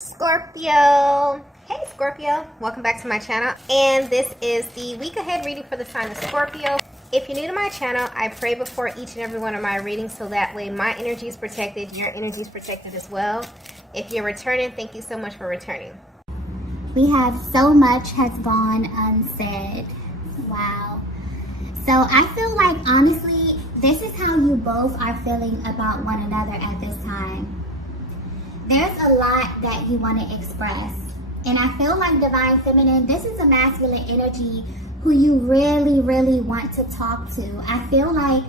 Scorpio. Hey Scorpio, welcome back to my channel, and this is the week ahead reading for the sign of Scorpio. If you're new to my channel, I pray before each and every one of my readings so that way my energy is protected, your energy is protected as well. If you're returning, thank you so much for returning. We have so much has gone unsaid. Wow. So I feel like honestly, this is how you both are feeling about one another at this time. There's a lot that you want to express. And I feel like Divine Feminine, this is a masculine energy who you really, really want to talk to. I feel like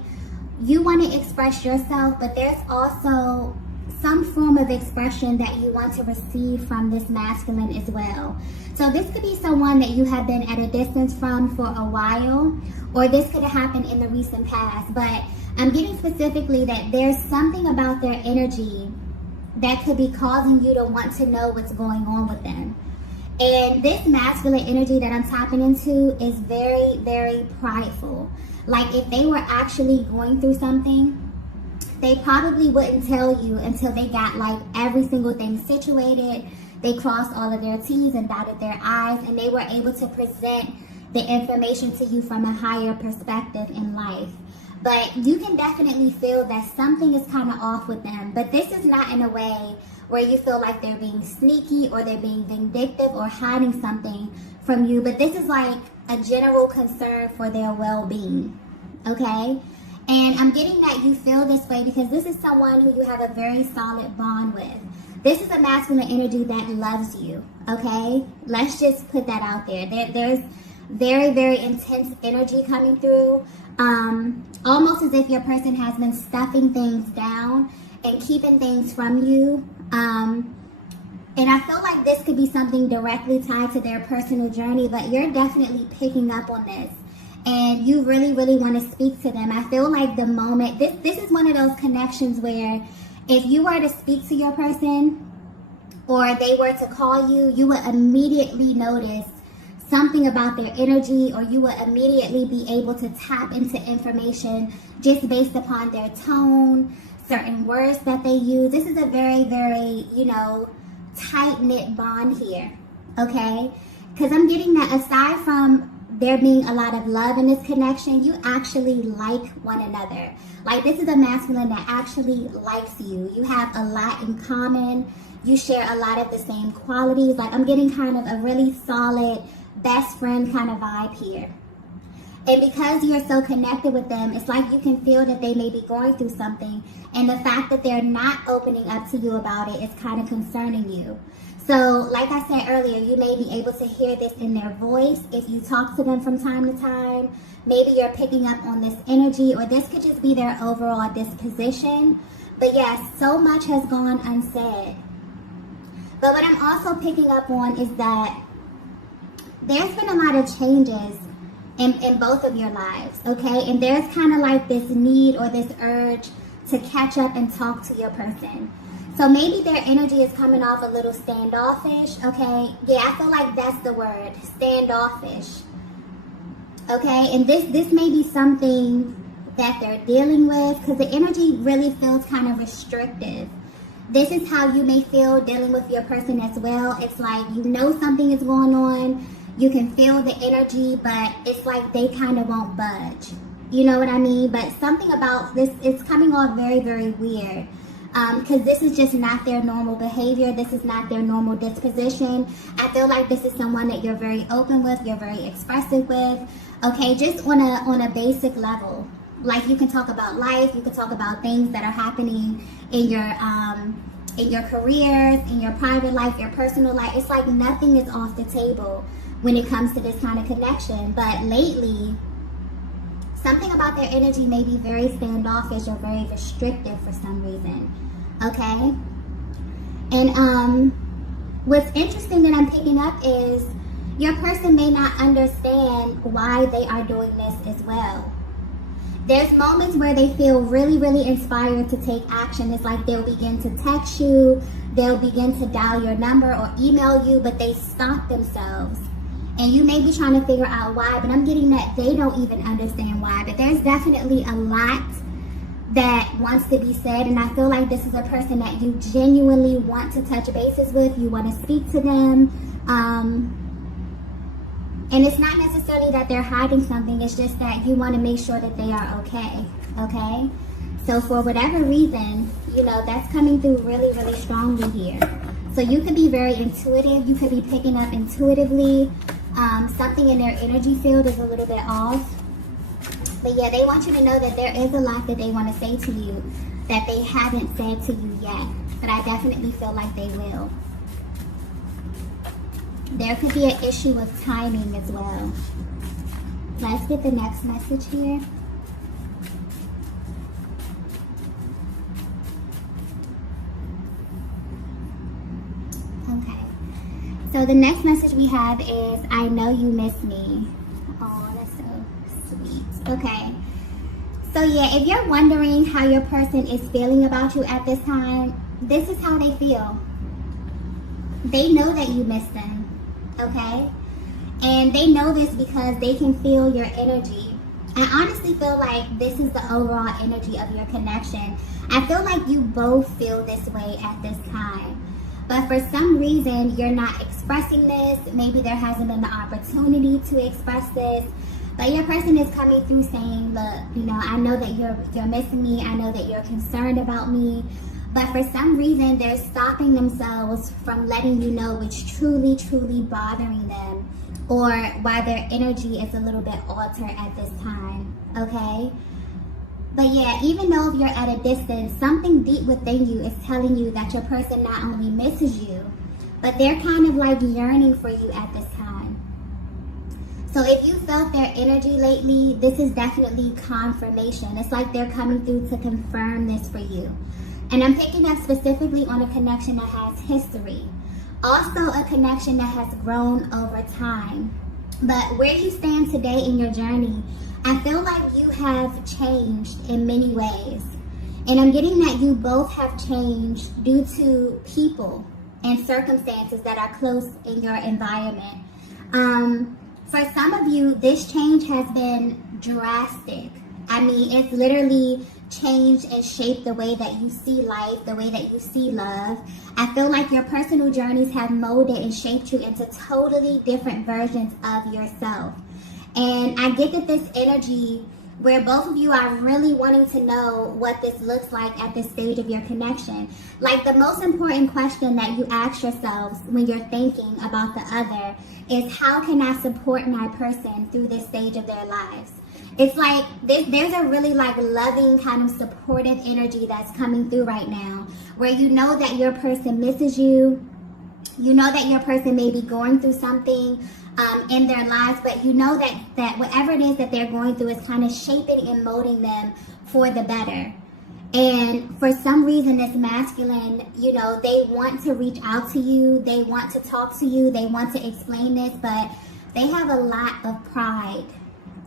you want to express yourself, but there's also some form of expression that you want to receive from this masculine as well. So this could be someone that you have been at a distance from for a while, or this could have happened in the recent past. But I'm getting specifically that there's something about their energy that could be causing you to want to know what's going on with them. And this masculine energy that I'm tapping into is very, very prideful. Like if they were actually going through something, they probably wouldn't tell you until they got like every single thing situated. They crossed all of their T's and dotted their I's, and they were able to present the information to you from a higher perspective in life. But you can definitely feel that something is kind of off with them. But this is not in a way where you feel like they're being sneaky or they're being vindictive or hiding something from you. But this is like a general concern for their well-being, okay? And I'm getting that you feel this way because this is someone who you have a very solid bond with. This is a masculine energy that loves you, okay? Let's just put that out there. There's very, very intense energy coming through. Almost as if your person has been stuffing things down and keeping things from you. And I feel like this could be something directly tied to their personal journey, but you're definitely picking up on this. And you really, really want to speak to them. I feel like the moment, this is one of those connections where if you were to speak to your person or they were to call you, you would immediately notice something about their energy, or you will immediately be able to tap into information just based upon their tone, certain words that they use. This is a very, very, tight-knit bond here, okay? Because I'm getting that aside from there being a lot of love in this connection, you actually like one another. Like this is a masculine that actually likes you. You have a lot in common. You share a lot of the same qualities. Like I'm getting kind of a really solid best friend kind of vibe here. And because you're so connected with them, it's like you can feel that they may be going through something, and the fact that they're not opening up to you about it is kind of concerning you. So like I said earlier, you may be able to hear this in their voice if you talk to them from time to time. Maybe you're picking up on this energy, or this could just be their overall disposition. But yes, so much has gone unsaid. But what I'm also picking up on is that there's been a lot of changes in both of your lives, okay? And there's kind of like this need or this urge to catch up and talk to your person. So maybe their energy is coming off a little standoffish, okay? Yeah, I feel like that's the word, standoffish, okay? And this may be something that they're dealing with because the energy really feels kind of restrictive. This is how you may feel dealing with your person as well. It's like you know something is going on. You can feel the energy, but it's like they kind of won't budge. You know what I mean? But something about this, it's coming off very, very weird. Because this is just not their normal behavior. This is not their normal disposition. I feel like this is someone that you're very open with, you're very expressive with. Okay, just on a basic level. Like you can talk about life, you can talk about things that are happening in your careers, in your private life, your personal life. It's like nothing is off the table when it comes to this kind of connection. But lately, something about their energy may be very standoffish or very restrictive for some reason, okay? And what's interesting that I'm picking up is your person may not understand why they are doing this as well. There's moments where they feel really, really inspired to take action. It's like they'll begin to text you, they'll begin to dial your number or email you, but they stop themselves. And you may be trying to figure out why, but I'm getting that they don't even understand why. But there's definitely a lot that wants to be said, and I feel like this is a person that you genuinely want to touch bases with. You want to speak to them, and it's not necessarily that they're hiding something. It's just that you want to make sure that they are okay. Okay, so for whatever reason, you know, that's coming through really, really strongly here. So you could be very intuitive. You could be picking up intuitively. Something in their energy field is a little bit off. But yeah, they want you to know that there is a lot that they want to say to you that they haven't said to you yet. But I definitely feel like they will. There could be an issue with timing as well. Let's get the next message here. Okay. So the next message we have is, I know you miss me. Oh, that's so sweet. Okay. So yeah, if you're wondering how your person is feeling about you at this time, this is how they feel. They know that you miss them. Okay? And they know this because they can feel your energy. I honestly feel like this is the overall energy of your connection. I feel like you both feel this way at this time. But for some reason, you're not expressing this. Maybe there hasn't been the opportunity to express this. But your person is coming through saying, look, you know, I know that you're missing me. I know that you're concerned about me. But for some reason, they're stopping themselves from letting you know what's truly, truly bothering them, or why their energy is a little bit altered at this time, okay? But yeah, even though you're at a distance, something deep within you is telling you that your person not only misses you, but they're kind of like yearning for you at this time. So if you felt their energy lately, this is definitely confirmation. It's like they're coming through to confirm this for you. And I'm picking up specifically on a connection that has history. Also a connection that has grown over time. But where you stand today in your journey, I feel like you have changed in many ways. And I'm getting that you both have changed due to people and circumstances that are close in your environment. For some of you, this change has been drastic. I mean, it's literally changed and shaped the way that you see life, the way that you see love. I feel like your personal journeys have molded and shaped you into totally different versions of yourself. And I get that this energy where both of you are really wanting to know what this looks like at this stage of your connection. Like, the most important question that you ask yourselves when you're thinking about the other is, how can I support my person through this stage of their lives? It's like there's a really like loving kind of supportive energy that's coming through right now, where you know that your person misses you. You know that your person may be going through something in their lives, but you know that whatever it is that they're going through is kind of shaping and molding them for the better. And for some reason, this masculine, you know, they want to reach out to you. They want to talk to you. They want to explain this, but they have a lot of pride.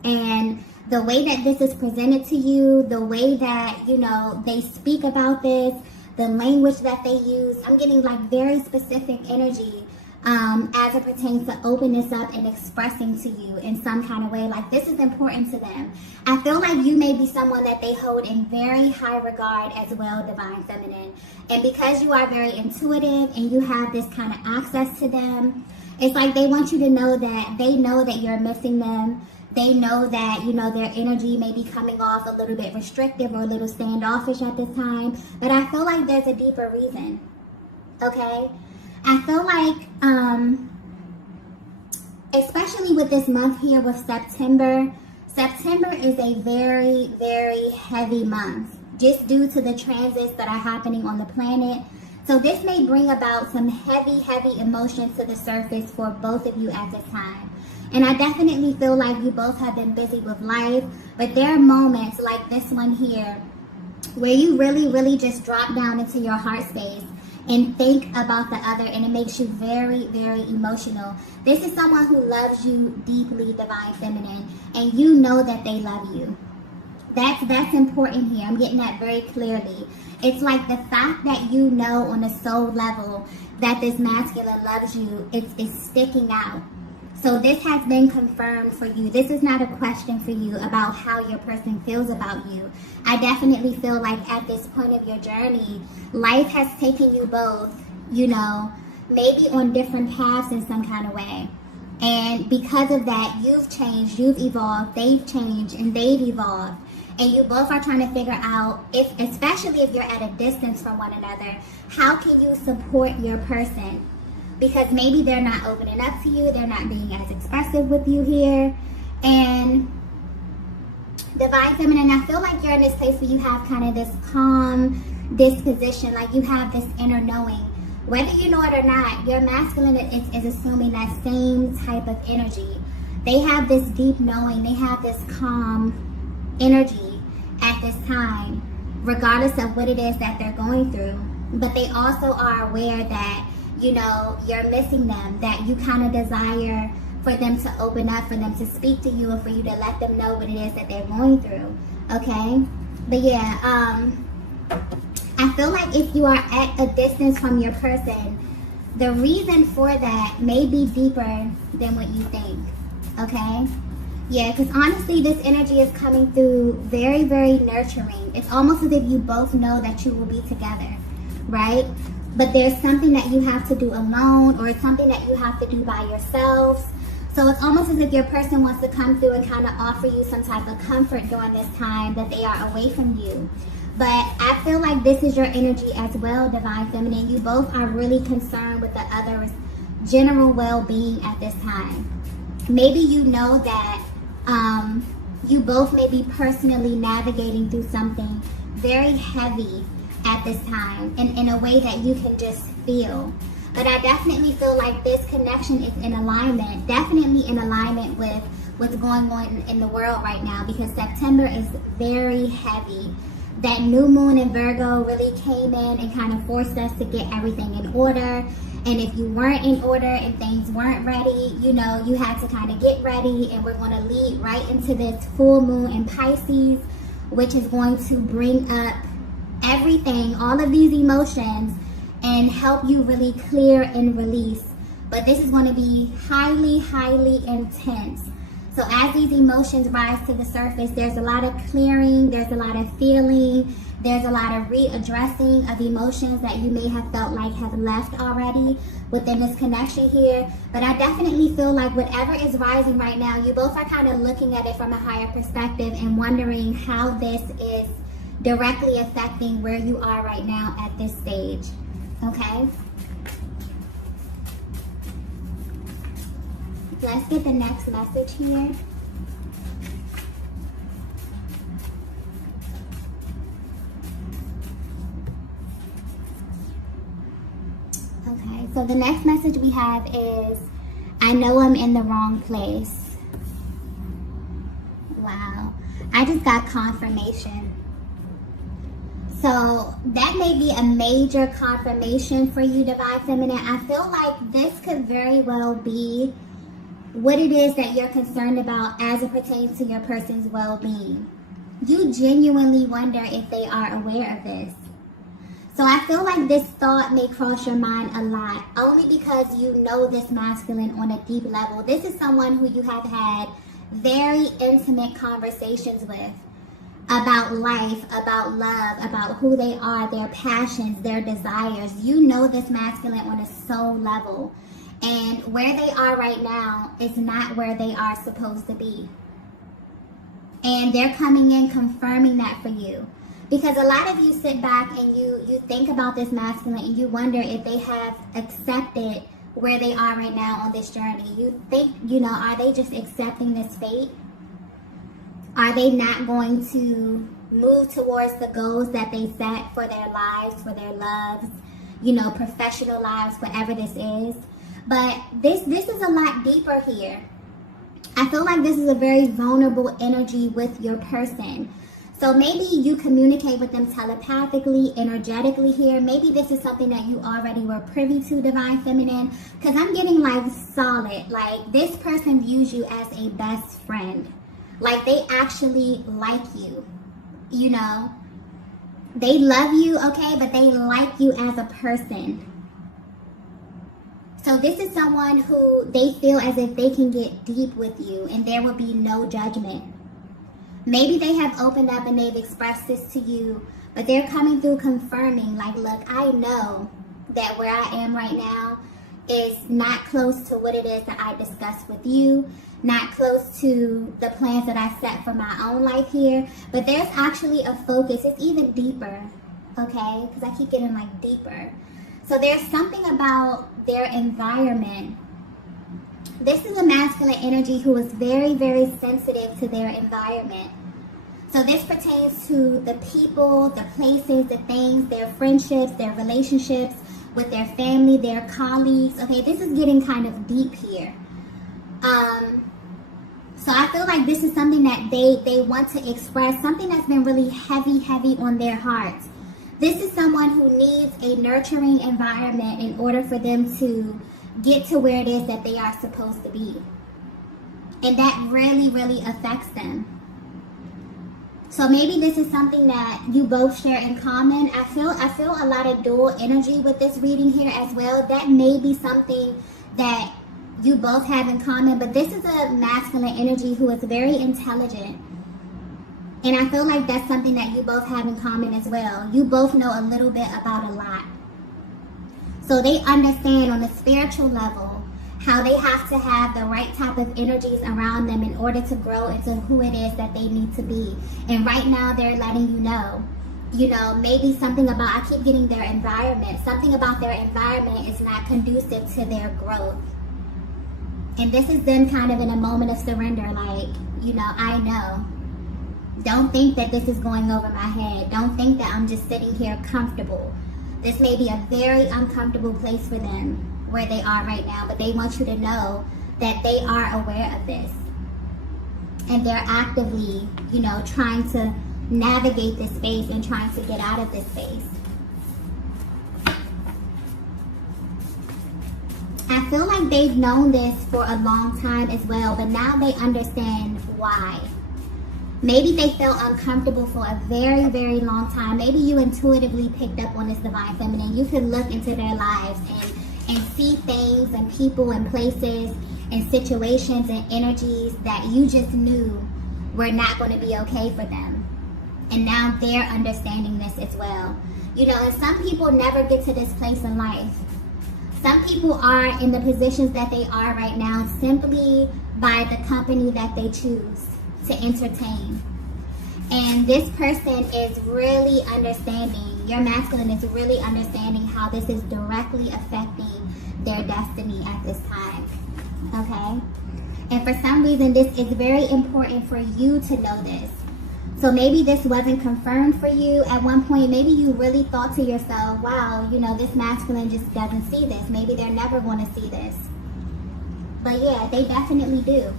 And the way that this is presented to you, the way that, you know, they speak about this, the language that they use, I'm getting like very specific energy as it pertains to opening this up and expressing to you in some kind of way. Like, this is important to them. I feel like you may be someone that they hold in very high regard as well, Divine Feminine. And because you are very intuitive and you have this kind of access to them, it's like they want you to know that they know that you're missing them. They know that, you know, their energy may be coming off a little bit restrictive or a little standoffish at this time. But I feel like there's a deeper reason, okay? I feel like, especially with this month here with September is a very, very heavy month, just due to the transits that are happening on the planet. So this may bring about some heavy, heavy emotions to the surface for both of you at this time. And I definitely feel like you both have been busy with life, but there are moments like this one here where you really, really just drop down into your heart space and think about the other, and it makes you very, very emotional. This is someone who loves you deeply, Divine Feminine, and you know that they love you. That's important here. I'm getting that very clearly. It's like the fact that you know on a soul level that this masculine loves you, it's sticking out. So this has been confirmed for you. This is not a question for you about how your person feels about you. I definitely feel like at this point of your journey, life has taken you both, you know, maybe on different paths in some kind of way. And because of that, you've changed, you've evolved, they've changed, and they've evolved. And you both are trying to figure out, if, especially if you're at a distance from one another, how can you support your person? Because maybe they're not opening up to you, they're not being as expressive with you here. And Divine Feminine, I feel like you're in this place where you have kind of this calm disposition, like you have this inner knowing. Whether you know it or not, your masculine is assuming that same type of energy. They have this deep knowing, they have this calm energy at this time, regardless of what it is that they're going through. But they also are aware that, you know, you're missing them, that you kind of desire for them to open up, for them to speak to you, and for you to let them know what it is that they're going through, okay? But yeah, I feel like if you are at a distance from your person, the reason for that may be deeper than what you think, okay? Yeah, because honestly, this energy is coming through very, very nurturing. It's almost as if you both know that you will be together, right? But there's something that you have to do alone, or it's something that you have to do by yourselves. So it's almost as if your person wants to come through and kind of offer you some type of comfort during this time that they are away from you. But I feel like this is your energy as well, Divine Feminine. You both are really concerned with the other's general well-being at this time. Maybe you know that you both may be personally navigating through something very heavy at this time, in a way that you can just feel. But I definitely feel like this connection is in alignment, definitely in alignment with what's going on in the world right now, because September is very heavy. That new moon in Virgo really came in and kind of forced us to get everything in order. And if you weren't in order and things weren't ready, you know, you had to kind of get ready. And we're going to lead right into this full moon in Pisces, which is going to bring up everything, all of these emotions, and help you really clear and release. But this is going to be highly, highly intense. So as these emotions rise to the surface, there's a lot of clearing, there's a lot of feeling, there's a lot of readdressing of emotions that you may have felt like have left already within this connection here. But I definitely feel like whatever is rising right now, you both are kind of looking at it from a higher perspective and wondering how this is directly affecting where you are right now at this stage, okay? Let's get the next message here. Okay, so the next message we have is, I know I'm in the wrong place. Wow, I just got confirmation. So that may be a major confirmation for you, Divine Feminine. I feel like this could very well be what it is that you're concerned about as it pertains to your person's well-being. You genuinely wonder if they are aware of this. So I feel like this thought may cross your mind a lot, only because you know this masculine on a deep level. This is someone who you have had very intimate conversations with about life, about love, about who they are, their passions, their desires. You know this masculine on a soul level. And where they are right now is not where they are supposed to be. And they're coming in confirming that for you. Because a lot of you sit back and you think about this masculine and you wonder if they have accepted where they are right now on this journey. You think, you know, are they just accepting this fate? Are they not going to move towards the goals that they set for their lives, for their loves, you know, professional lives, whatever this is? But this is a lot deeper here. I feel like this is a very vulnerable energy with your person. So maybe you communicate with them telepathically, energetically here. Maybe this is something that you already were privy to, Divine Feminine. Because I'm getting like solid. Like this person views you as a best friend. Like they actually like you. You know. They love you, okay? But they like you as a person. So this is someone who they feel as if they can get deep with you and there will be no judgment. Maybe they have opened up and they've expressed this to you, but they're coming through confirming, like, look, I know that where I am right now is not close to what it is that I discussed with you, not close to the plans that I set for my own life here, but there's actually a focus. It's even deeper, okay? Because I keep getting like deeper. So there's something about their environment. This is a masculine energy who is very, very sensitive to their environment. So this pertains to the people, the places, the things, their friendships, their relationships with their family, their colleagues. Okay, this is getting kind of deep here. So I feel like this is something that they want to express, something that's been really heavy on their hearts. This is someone who needs a nurturing environment in order for them to get to where it is that they are supposed to be. And that really, really affects them. So maybe this is something that you both share in common. I feel a lot of dual energy with this reading here as well. That may be something that you both have in common, but this is a masculine energy who is very intelligent. And I feel like that's something that you both have in common as well. You both know a little bit about a lot. So they understand on a spiritual level how they have to have the right type of energies around them in order to grow into who it is that they need to be. And right now they're letting you know, maybe something about, I keep getting their environment. Something about their environment is not conducive to their growth. And this is them kind of in a moment of surrender, like, you know, I know. Don't think that this is going over my head. Don't think that I'm just sitting here comfortable. This may be a very uncomfortable place for them where they are right now, but they want you to know that they are aware of this. And they're actively, you know, trying to navigate this space and trying to get out of this space. I feel like they've known this for a long time as well, but now they understand why. Maybe they felt uncomfortable for a very, very long time. Maybe you intuitively picked up on this divine feminine. You could look into their lives and see things and people and places and situations and energies that you just knew were not going to be okay for them. And now they're understanding this as well. You know, and some people never get to this place in life. Some people are in the positions that they are right now simply by the company that they choose to entertain. And this person is really understanding, your masculine is really understanding how this is directly affecting their destiny at this time. Okay? And for some reason, this is very important for you to know this. So maybe this wasn't confirmed for you at one point. Maybe you really thought to yourself, wow, you know, this masculine just doesn't see this. Maybe they're never going to see this. But yeah, they definitely do.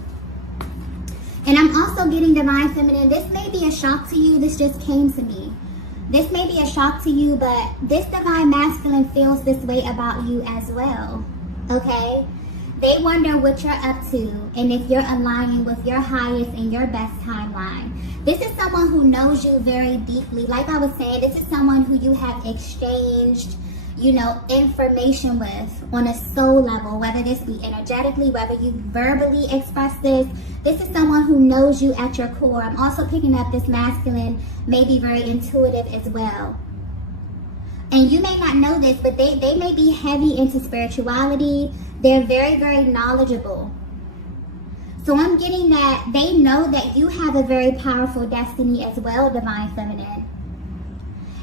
And I'm also getting divine feminine. This may be a shock to you. This just came to me. This may be a shock to you, but this divine masculine feels this way about you as well. Okay? They wonder what you're up to and if you're aligning with your highest and your best timeline. This is someone who knows you very deeply. Like I was saying, this is someone who you have exchanged, you know, information with on a soul level, whether this be energetically, whether you verbally express this. This is someone who knows you at your core. I'm also picking up this masculine, maybe very intuitive as well. And you may not know this, but they may be heavy into spirituality. They're very, very knowledgeable. So I'm getting that they know that you have a very powerful destiny as well, divine feminine.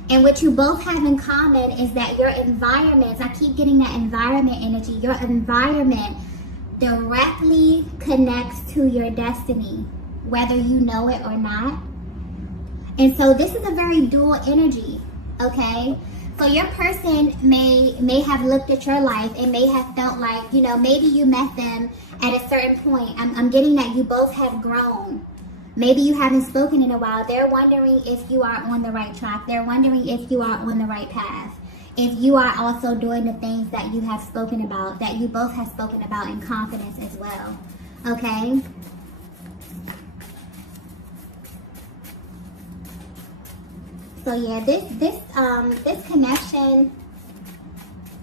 And what you both have in common is that your environments, I keep getting that environment energy, your environment directly connects to your destiny, whether you know it or not. And so this is a very dual energy, okay? So your person may have looked at your life and may have felt like, you know, maybe you met them at a certain point. I'm getting that you both have grown. Maybe you haven't spoken in a while. They're wondering if you are on the right track. They're wondering if you are on the right path. If you are also doing the things that you have spoken about, that you both have spoken about in confidence as well. Okay? So yeah, this connection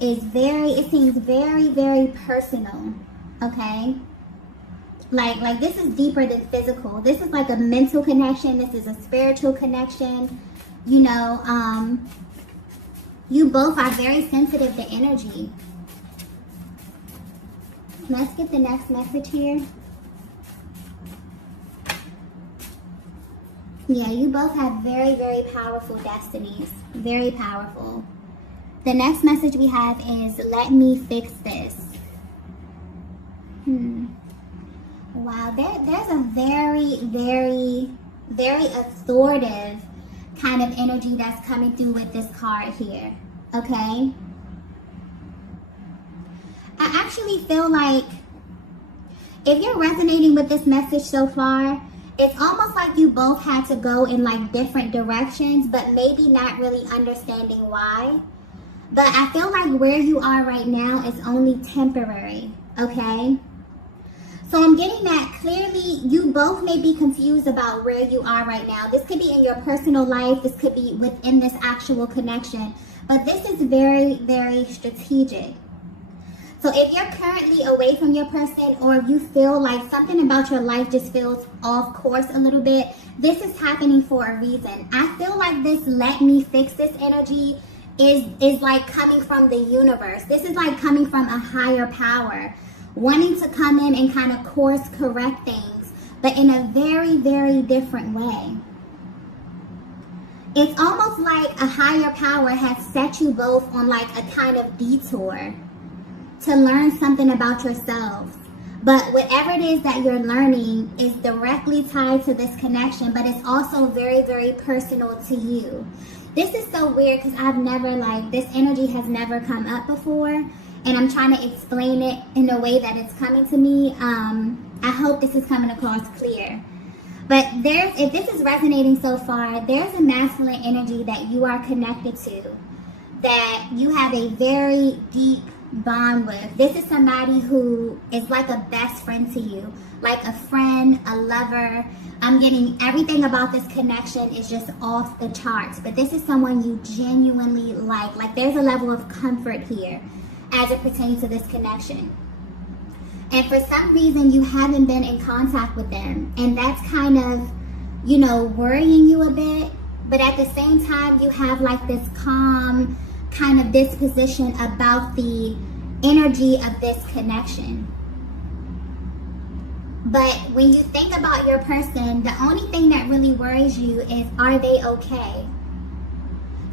it seems very, very personal, okay? Like this is deeper than physical. This is like a mental connection. This is a spiritual connection. You know, you both are very sensitive to energy. Let's get the next message here. Yeah, you both have very, very powerful destinies. Very powerful. The next message we have is, let me fix this. Wow, there's a very, very, very authoritative kind of energy that's coming through with this card here. Okay? I actually feel like if you're resonating with this message so far, it's almost like you both had to go in like different directions, but maybe not really understanding why. But I feel like where you are right now is only temporary, okay? So I'm getting that clearly you both may be confused about where you are right now. This could be in your personal life. This could be within this actual connection. But this is very, very strategic. So if you're currently away from your person, or if you feel like something about your life just feels off course a little bit, this is happening for a reason. I feel like this let me fix this energy is like coming from the universe. This is like coming from a higher power, wanting to come in and kind of course correct things, but in a very, very different way. It's almost like a higher power has set you both on like a kind of detour to learn something about yourselves. But whatever it is that you're learning is directly tied to this connection, but it's also very, very personal to you. This is so weird because I've never, like, this energy has never come up before, and I'm trying to explain it in a way that it's coming to me. I hope this is coming across clear. But if this is resonating so far, there's a masculine energy that you are connected to, that you have a very deep bond with. This is somebody who is like a best friend to you, like a friend, a lover. I'm getting everything about this connection is just off the charts, but this is someone you genuinely like. Like there's a level of comfort here as it pertains to this connection. And for some reason you haven't been in contact with them, and that's kind of, you know, worrying you a bit. But at the same time, you have like this calm kind of disposition about the energy of this connection. But when you think about your person, the only thing that really worries you is, are they okay?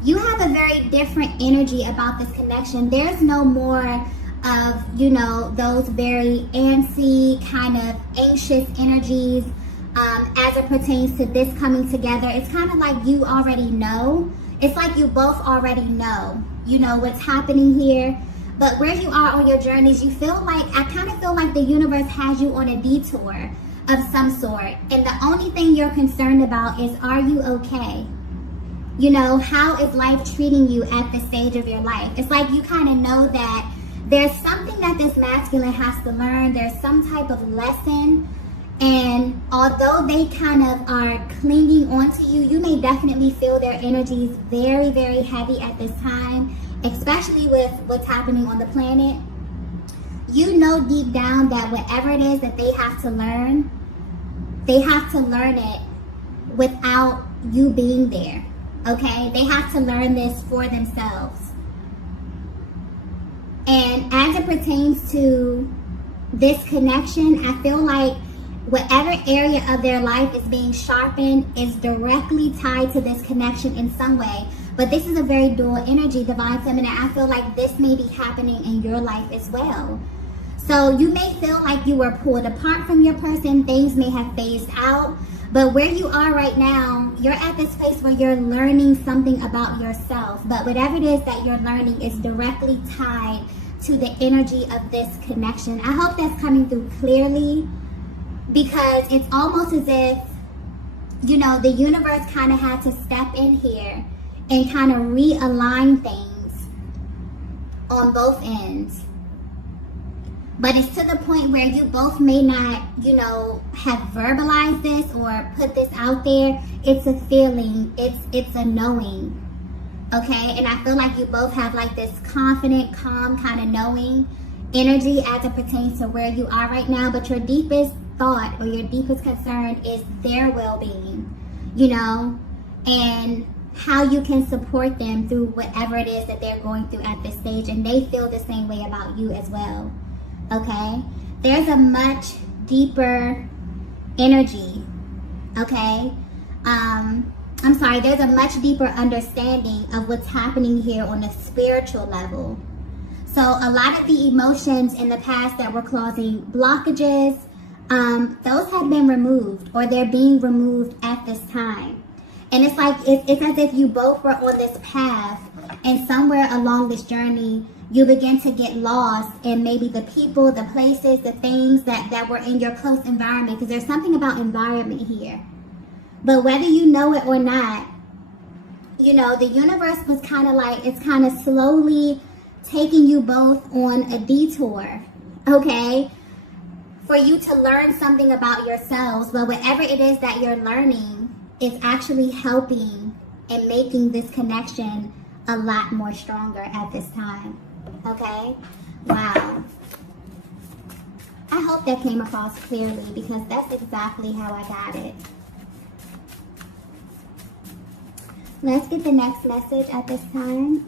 You have a very different energy about this connection. There's no more of, you know, those very antsy, kind of anxious energies as it pertains to this coming together. It's kind of like you already know. It's like you both already know, you know, what's happening here. But where you are on your journeys, you feel like, I kind of feel like the universe has you on a detour of some sort. And the only thing you're concerned about is, are you okay? You know, how is life treating you at this stage of your life? It's like you kind of know that there's something that this masculine has to learn. There's some type of lesson. And although they kind of are clinging onto you, you may definitely feel their energies very, very heavy at this time, especially with what's happening on the planet. You know deep down that whatever it is that they have to learn it without you being there, okay? They have to learn this for themselves. And as it pertains to this connection, I feel like whatever area of their life is being sharpened is directly tied to this connection in some way. But this is a very dual energy, divine feminine. I feel like this may be happening in your life as well. So you may feel like you were pulled apart from your person. Things may have phased out. But where you are right now, you're at this place where you're learning something about yourself. But whatever it is that you're learning is directly tied to the energy of this connection. I hope that's coming through clearly, because it's almost as if, you know, the universe kind of had to step in here and kind of realign things on both ends. But it's to the point where you both may not, you know, have verbalized this or put this out there. It's a feeling. It's a knowing. Okay, and I feel like you both have like this confident, calm, kind of knowing energy as it pertains to where you are right now, but your deepest thought or your deepest concern is their well-being, you know, and how you can support them through whatever it is that they're going through at this stage, and they feel the same way about you as well. Okay, there's a much deeper energy. Okay, there's a much deeper understanding of what's happening here on a spiritual level. So a lot of the emotions in the past that were causing blockages, those have been removed, or they're being removed at this time. And it's like, it's as if you both were on this path, and somewhere along this journey, you begin to get lost in maybe the people, the places, the things that were in your close environment, because there's something about environment here. But whether you know it or not, you know, the universe was kind of like, it's kind of slowly taking you both on a detour, okay, for you to learn something about yourselves. But whatever it is that you're learning is actually helping and making this connection a lot more stronger at this time, okay? Wow. I hope that came across clearly, because that's exactly how I got it. Let's get the next message at this time.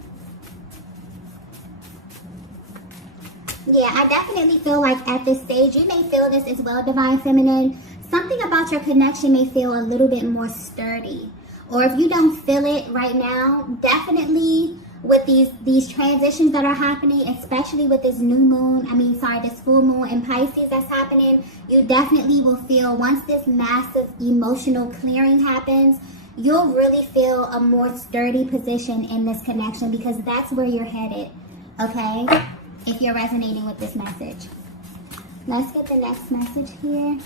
Yeah, I definitely feel like at this stage, you may feel this as well, Divine Feminine. Something about your connection may feel a little bit more sturdy. Or if you don't feel it right now, definitely with these transitions that are happening, especially with this this full moon in Pisces that's happening, you definitely will feel, once this massive emotional clearing happens, you'll really feel a more sturdy position in this connection, because that's where you're headed, okay? If you're resonating with this message. Let's get the next message here.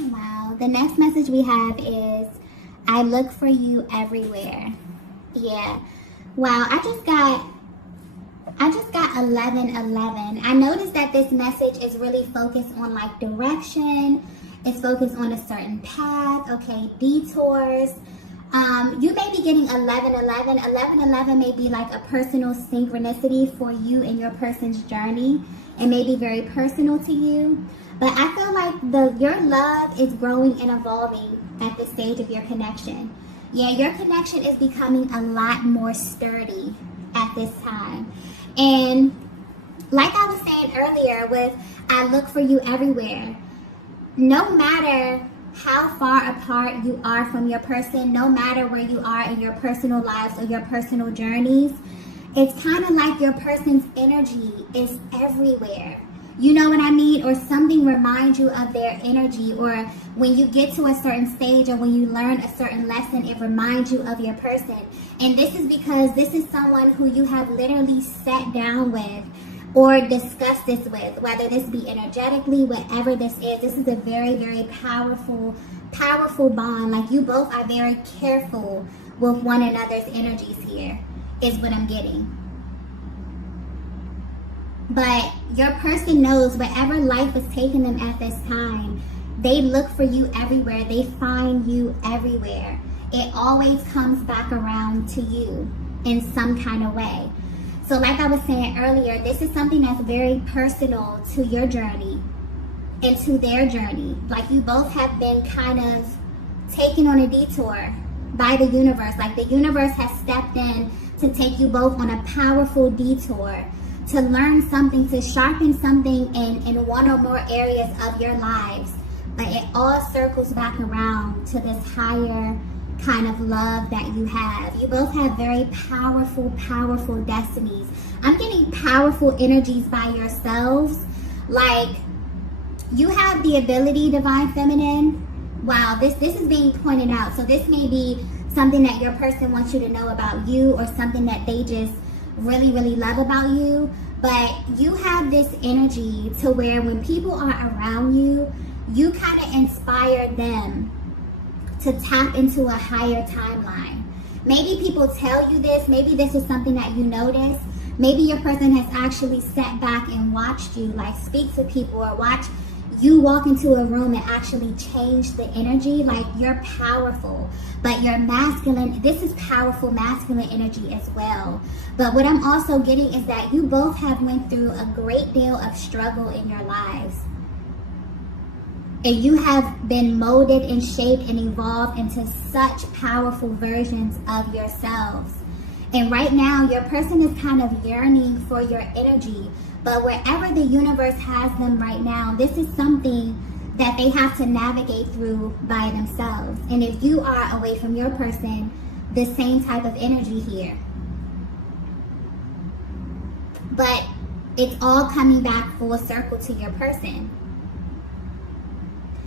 Wow, the next message we have is, I look for you everywhere. Yeah, wow, I just got 1111. I noticed that this message is really focused on like direction. It's focused on a certain path, okay, detours. You may be getting 1111. 1111 may be like a personal synchronicity for you and your person's journey. It may be very personal to you. But I feel like your love is growing and evolving at this stage of your connection. Yeah, your connection is becoming a lot more sturdy at this time. And like I was saying earlier with I look for you everywhere, no matter how far apart you are from your person, no matter where you are in your personal lives or your personal journeys, it's kind of like your person's energy is everywhere. You know what I mean? Or something reminds you of their energy, or when you get to a certain stage or when you learn a certain lesson, it reminds you of your person. And this is because this is someone who you have literally sat down with or discussed this with, whether this be energetically, whatever this is a very, very powerful bond. Like, you both are very careful with one another's energies here, is what I'm getting. But your person knows wherever life is taking them at this time, they look for you everywhere. They find you everywhere. It always comes back around to you in some kind of way. So like I was saying earlier, this is something that's very personal to your journey and to their journey. Like, you both have been kind of taken on a detour by the universe. Like, the universe has stepped in to take you both on a powerful detour, to learn something, to sharpen something in one or more areas of your lives. But it all circles back around to this higher kind of love that you have. You both have very powerful destinies. I'm getting powerful energies by yourselves. Like, you have the ability, Divine Feminine. Wow, this is being pointed out. So this may be something that your person wants you to know about you, or something that they just really, really love about you. But you have this energy to where when people are around you, you kind of inspire them to tap into a higher timeline. Maybe people tell you this. Maybe this is something that you notice. Maybe your person has actually sat back and watched you, like, speak to people, or watch you walk into a room and actually change the energy. Like, you're powerful, but you're masculine. This is powerful masculine energy as well. But what I'm also getting is that you both have went through a great deal of struggle in your lives. And you have been molded and shaped and evolved into such powerful versions of yourselves. And right now, your person is kind of yearning for your energy. But wherever the universe has them right now, this is something that they have to navigate through by themselves. And if you are away from your person, the same type of energy here. But it's all coming back full circle to your person.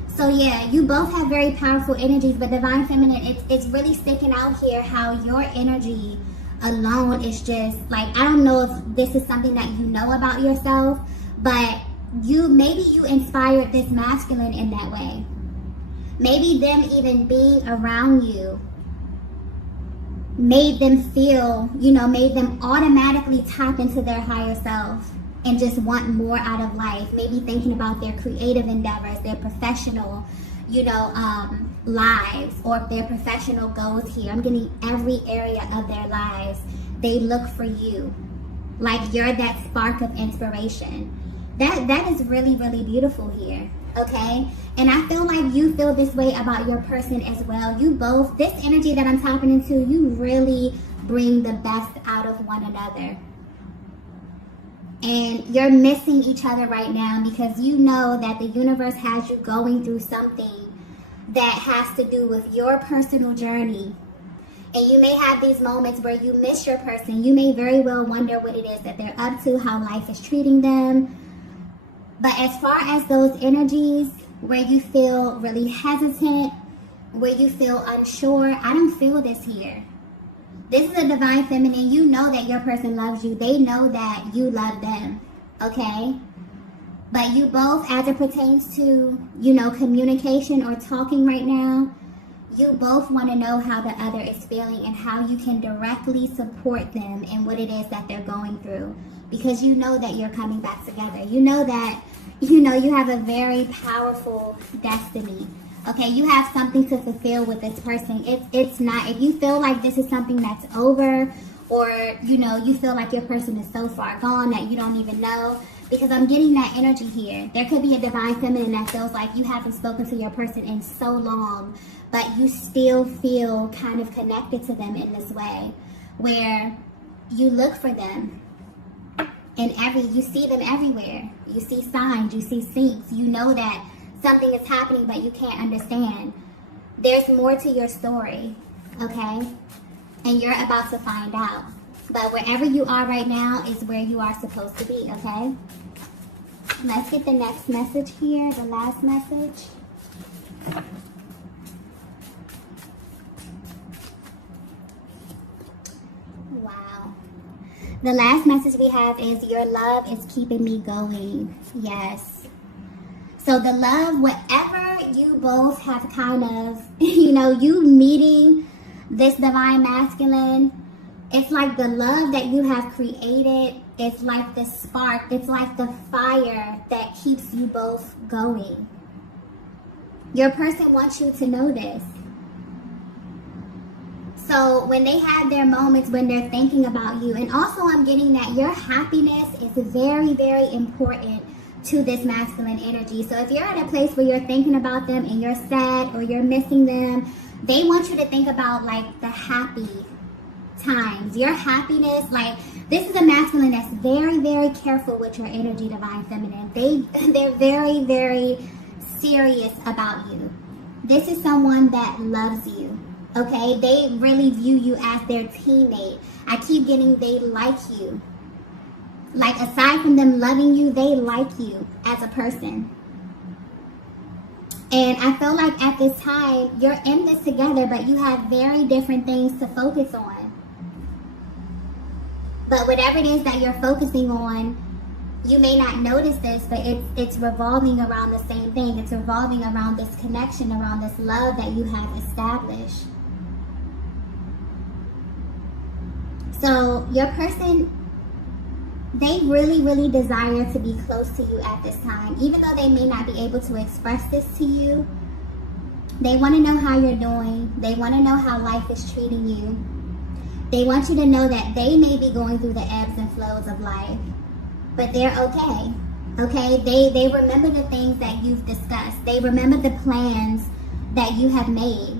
So yeah, you both have very powerful energies, but Divine Feminine, it's really sticking out here how your energy alone is just like, I don't know if this is something that you know about yourself, but maybe you inspired this masculine in that way. Maybe them even being around you made them feel, made them automatically tap into their higher self and just want more out of life. Maybe thinking about their creative endeavors, their professional, lives, or if their professional goals here. I'm getting every area of their lives. They look for you. Like, you're that spark of inspiration. That is really, really beautiful here. Okay? And I feel like you feel this way about your person as well. You both, this energy that I'm tapping into, you really bring the best out of one another. And you're missing each other right now because you know that the universe has you going through something that has to do with your personal journey. And you may have these moments where you miss your person. You may very well wonder what it is that they're up to, how life is treating them. But as far as those energies where you feel really hesitant, where you feel unsure, I don't feel this here. This is a Divine Feminine. You know that your person loves you. They know that you love them, okay? But you both, as it pertains to, communication or talking right now, you both want to know how the other is feeling and how you can directly support them in what it is that they're going through. Because you know that you're coming back together. You know that, you have a very powerful destiny. Okay, you have something to fulfill with this person. It's not, if you feel like this is something that's over, or, you feel like your person is so far gone that you don't even know, because I'm getting that energy here. There could be a Divine Feminine that feels like you haven't spoken to your person in so long, but you still feel kind of connected to them in this way, where you look for them. And you see them everywhere. You see signs, you see syncs, you know that something is happening, but you can't understand. There's more to your story, okay? And you're about to find out. But wherever you are right now is where you are supposed to be, okay? Let's get the next message here, the last message. Wow. The last message we have is, your love is keeping me going. Yes. So the love, whatever you both have kind of, you meeting this Divine Masculine, it's like the love that you have created, it's like the spark, it's like the fire that keeps you both going. Your person wants you to know this. So when they have their moments when they're thinking about you, and also I'm getting that your happiness is very, very important to this masculine energy. So if you're at a place where you're thinking about them and you're sad or you're missing them, they want you to think about like the happy times, your happiness. Like, this is a masculine that's very, very careful with your energy, Divine Feminine. They're very, very serious about you. This is someone that loves you, okay? They really view you as their teammate. I keep getting they like you. Like, aside from them loving you, they like you as a person. And I feel like at this time, you're in this together, but you have very different things to focus on. But whatever it is that you're focusing on, you may not notice this, but it's revolving around the same thing. It's revolving around this connection, around this love that you have established. So your person They really, really desire to be close to you at this time. Even though they may not be able to express this to you, they want to know how you're doing. They want to know how life is treating you. They want you to know that they may be going through the ebbs and flows of life, but they're okay. Okay? They remember the things that you've discussed. They remember the plans that you have made.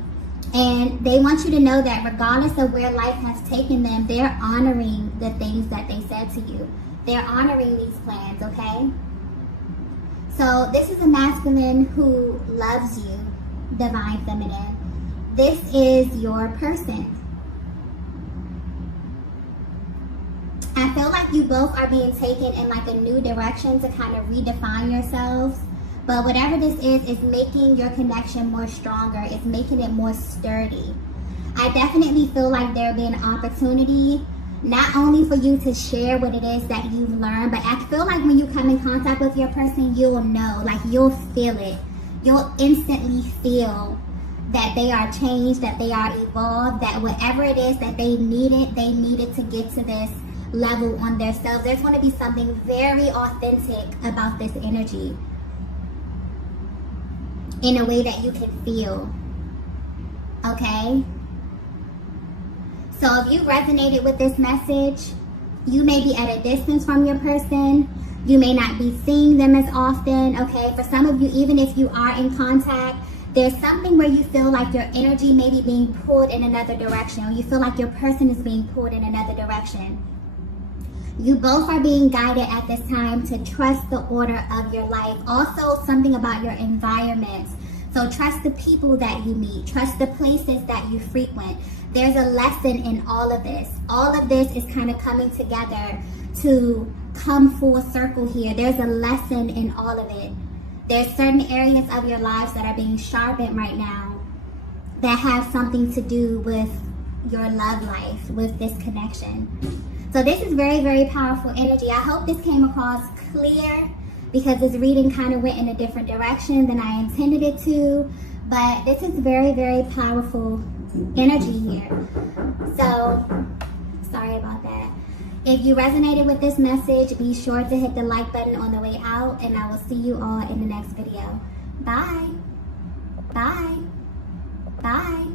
And they want you to know that regardless of where life has taken them, they're honoring the things that they said to you. They're honoring these plans, okay? So this is a masculine who loves you, divine feminine. This is your person. I feel like you both are being taken in like a new direction to kind of redefine yourselves. But whatever this is making your connection more stronger. It's making it more sturdy. I definitely feel like there'll be an opportunity not only for you to share what it is that you've learned, but I feel like when you come in contact with your person, you'll know, like you'll feel it. You'll instantly feel that they are changed, that they are evolved, that whatever it is that they needed to get to this level on themselves. There's going to be something very authentic about this energy in a way that you can feel. Okay? So if you resonated with this message, you may be at a distance from your person. You may not be seeing them as often. Okay? For some of you, even if you are in contact, there's something where you feel like your energy may be being pulled in another direction, or you feel like your person is being pulled in another direction. You both are being guided at this time to trust the order of your life. Also, something about your environment. So trust the people that you meet. Trust the places that you frequent. There's a lesson in all of this. All of this is kind of coming together to come full circle here. There's a lesson in all of it. There's certain areas of your lives that are being sharpened right now that have something to do with your love life, with this connection. So this is very, very powerful energy. I hope this came across clear because this reading kind of went in a different direction than I intended it to. But this is very, very powerful energy here. So, sorry about that. If you resonated with this message, be sure to hit the like button on the way out, and I will see you all in the next video. Bye. Bye. Bye.